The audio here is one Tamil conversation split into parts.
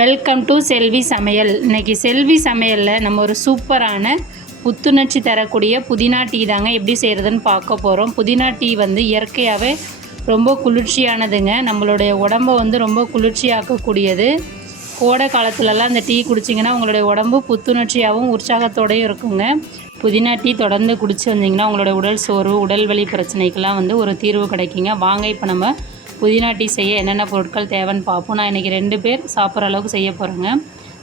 வெல்கம் டு செல்வி சமையல் இன்னைக்கு செல்வி சமையலில் நம்ம ஒரு சூப்பரான புத்துணர்ச்சி தரக்கூடிய புதினா டீ தாங்க எப்படி செய்கிறதுன்னு பார்க்க போகிறோம் புதினா டீ வந்து இயற்கையாகவே ரொம்ப குளிர்ச்சியானதுங்க. நம்மளுடைய உடம்பை வந்து ரொம்ப குளிர்ச்சியாக்கக்கூடியது. கோடை காலத்துலலாம் அந்த டீ குடிச்சிங்கன்னா உங்களுடைய உடம்பு புத்துணர்ச்சியாகவும் உற்சாகத்தோடையும் இருக்குங்க. புதினா டீ தொடர்ந்து குடிச்சு வந்தீங்கன்னா உங்களுடைய உடல் சோர்வு உடல் வலி பிரச்சனைக்கெல்லாம் வந்து ஒரு தீர்வு கிடைக்குங்க. வாங்க இப்போ நம்ம புதினா டீ செய்ய என்னென்ன பொருட்கள் தேவைன்னு பார்ப்போம். நான் இன்றைக்கி ரெண்டு பேர் சாப்பிட்ற அளவுக்கு செய்ய போகிறேங்க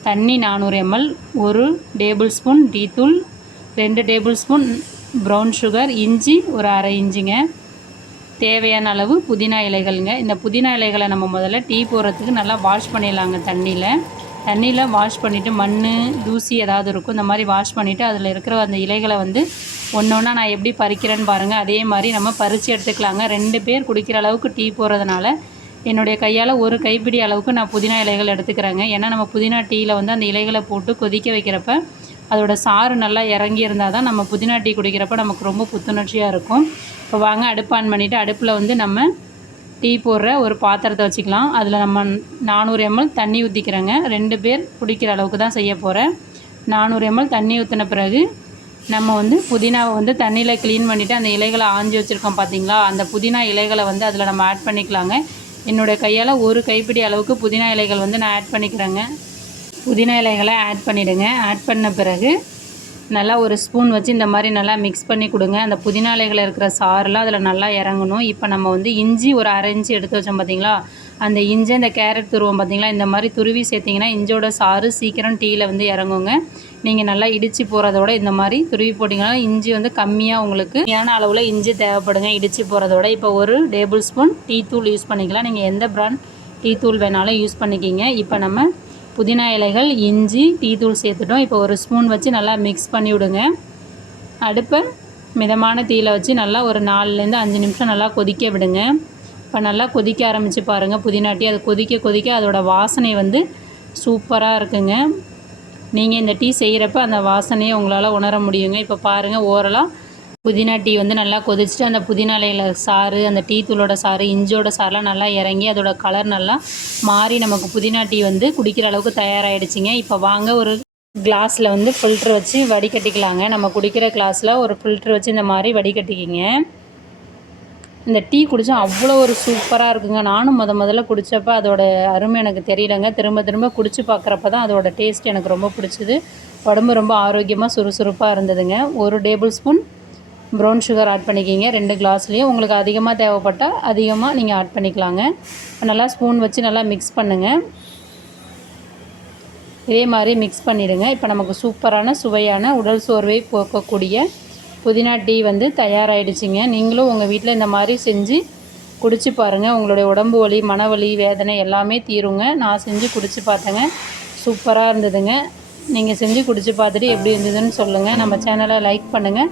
தண்ணி நானூறு எம்எல் ஒரு டேபிள் ஸ்பூன் டீ தூள் ரெண்டு டேபிள் ஸ்பூன் ப்ரௌன் சுகர் இஞ்சி ஒரு அரை இஞ்சிங்க. தேவையான அளவு புதினா இலைகள்ங்க. இந்த புதினா இலைகளை நம்ம முதல்ல டீ போடுறதுக்கு நல்லா வாஷ் பண்ணிடலாங்க தண்ணியில். தண்ணியில் வாஷ் பண்ணிவிட்டு மண் தூசி ஏதாவது இருக்கும் இந்த மாதிரி வாஷ் பண்ணிவிட்டு அதில் இருக்கிற அந்த இலைகளை வந்து ஒன்று ஒன்றா நான் எப்படி பறிக்கிறேன்னு பாருங்கள் அதே மாதிரி நம்ம பறித்து எடுத்துக்கலாங்க. ரெண்டு பேர் குடிக்கிற அளவுக்கு டீ போடுறதுனால என்னுடைய கையால் ஒரு கைப்பிடி அளவுக்கு நான் புதினா இலைகள் எடுத்துக்கிறேங்க. ஏன்னா நம்ம புதினா டீயில் வந்து அந்த இலைகளை போட்டு கொதிக்க வைக்கிறப்ப அதோட சாறு நல்லா இறங்கி இருந்தால் தான் நம்ம புதினா டீ குடிக்கிறப்ப நமக்கு ரொம்ப புத்துணர்ச்சியாக இருக்கும். இப்போ வாங்க அடுப்பு ஆன் பண்ணிவிட்டு அடுப்பில் வந்து நம்ம டீ போடுற ஒரு பாத்திரத்தை வச்சுக்கலாம். அதில் நம்ம நானூறு எம்எல் தண்ணி ஊற்றிக்கிறேங்க ரெண்டு பேர் குடிக்கிற அளவுக்கு தான் செய்ய போகிறேன் நானூறு எம்எல் தண்ணி ஊற்றின பிறகு நம்ம வந்து புதினாவை வந்து தண்ணியில் க்ளீன் பண்ணிவிட்டு அந்த இலைகளை ஆஞ்சி வச்சுருக்கோம் பார்த்தீங்களா அந்த புதினா இலைகளை வந்து அதில் நம்ம ஆட் பண்ணிக்கலாங்க. என்னுடைய கையால் ஒரு கைப்பிடி அளவுக்கு புதினா இலைகள் வந்து நான் ஆட் பண்ணிக்கிறேங்க. புதினா இலைகளை ஆட் பண்ணிவிடுங்க ஆட் பண்ண பிறகு நல்லா ஒரு ஸ்பூன் வச்சு இந்த மாதிரி நல்லா மிக்ஸ் பண்ணி கொடுங்க. அந்த புதினா இலைகள் இருக்கிற சாறுலாம் அதில் நல்லா இறங்கணும். இப்போ நம்ம வந்து இஞ்சி ஒரு அரை இஞ்சி எடுத்து வச்சோம் பார்த்தீங்களா அந்த இஞ்சி அந்த கேரட் துருவம் பார்த்தீங்களா இந்த மாதிரி துருவி சேர்த்திங்கன்னா இஞ்சோட சாறு சீக்கிரம் டீயில் வந்து இறங்குங்க. நீங்கள் நல்லா இடித்து போகிறதோட இந்த மாதிரி துருவி போட்டிங்கன்னா இஞ்சி வந்து கம்மியாக உங்களுக்கு ஏன அளவில் இஞ்சி தேவைப்படுங்க. இடித்து போகிறதோட இப்போ ஒரு டேபிள் ஸ்பூன் டீ தூள் யூஸ் பண்ணிக்கலாம். நீங்கள் எந்த ப்ராண்ட் டீ தூள் வேணாலும் யூஸ் பண்ணிக்கிங்க. இப்போ நம்ம புதினா இலைகள் இஞ்சி டீ தூள் சேர்த்துட்டோம். இப்போ ஒரு ஸ்பூன் வச்சு நல்லா மிக்ஸ் பண்ணி விடுங்க. அடுப்பை மிதமான தீயில் வச்சு நல்லா ஒரு நாலுலேருந்து அஞ்சு நிமிஷம் நல்லா கொதிக்க விடுங்க. இப்போ நல்லா கொதிக்க ஆரம்பித்து பாருங்கள் புதினா டீ அது கொதிக்க கொதிக்க அதோட வாசனை வந்து சூப்பராக இருக்குங்க. நீங்கள் இந்த டீ செய்கிறப்ப அந்த வாசனையை உங்களால் உணர முடியுங்க. இப்போ பாருங்கள் ஓரலாக புதினா டீ வந்து நல்லா கொதிச்சுட்டு அந்த புதினா இலையில சாறு அந்த டீ தூளோட சாறு இஞ்சோட சாறுலாம் நல்லா இறங்கி அதோட கலர் நல்லா மாறி நமக்கு புதினா டீ வந்து குடிக்கிற அளவுக்கு தயாராகிடுச்சிங்க இப்போ வாங்க ஒரு கிளாஸில் வந்து ஃபில்ட்ரு வச்சு வடிகட்டிக்கலாங்க. நம்ம குடிக்கிற கிளாஸில் ஒரு ஃபில்ட்ரு வச்சு இந்த மாதிரி வடிகட்டிக்கிங்க. இந்த டீ குடித்தா அவ்வளோ ஒரு சூப்பராக இருக்குங்க. நானும் முத முதல்ல குடித்தப்ப அதோட அருமை எனக்கு தெரியலங்க. திரும்ப திரும்ப குடித்து பார்க்குறப்ப தான் அதோட டேஸ்ட் எனக்கு ரொம்ப பிடிச்சிது. உடம்பு ரொம்ப ஆரோக்கியமாக சுறுசுறுப்பாக இருந்ததுங்க. ஒரு tablespoon brown sugar add பண்ணிக்கிங்க. ரெண்டு கிளாஸ்லேயும் உங்களுக்கு அதிகமாக தேவைப்பட்டால் அதிகமாக நீங்கள் ஆட் பண்ணிக்கலாங்க. நல்லா ஸ்பூன் வச்சு நல்லா மிக்ஸ் பண்ணுங்கள் இதே மாதிரி மிக்ஸ் பண்ணிடுங்க. இப்போ நமக்கு சூப்பரான சுவையான உடல் சோர்வை போக்கக்கூடிய புதினா டீ வந்து தயாராகிடுச்சிங்க நீங்களும் உங்கள் வீட்டில் இந்த மாதிரி செஞ்சு குடிச்சு பாருங்கள் உங்களுடைய உடம்பு வலி மனவலி வேதனை எல்லாமே தீருங்க. நான் செஞ்சு குடிச்சு பார்த்தேங்க. சூப்பராக இருந்ததுங்க. நீங்கள் செஞ்சு குடிச்சு பார்த்துட்டு எப்படி இருந்ததுன்னு சொல்லுங்கள் நம்ம சேனலை லைக் பண்ணுங்கள்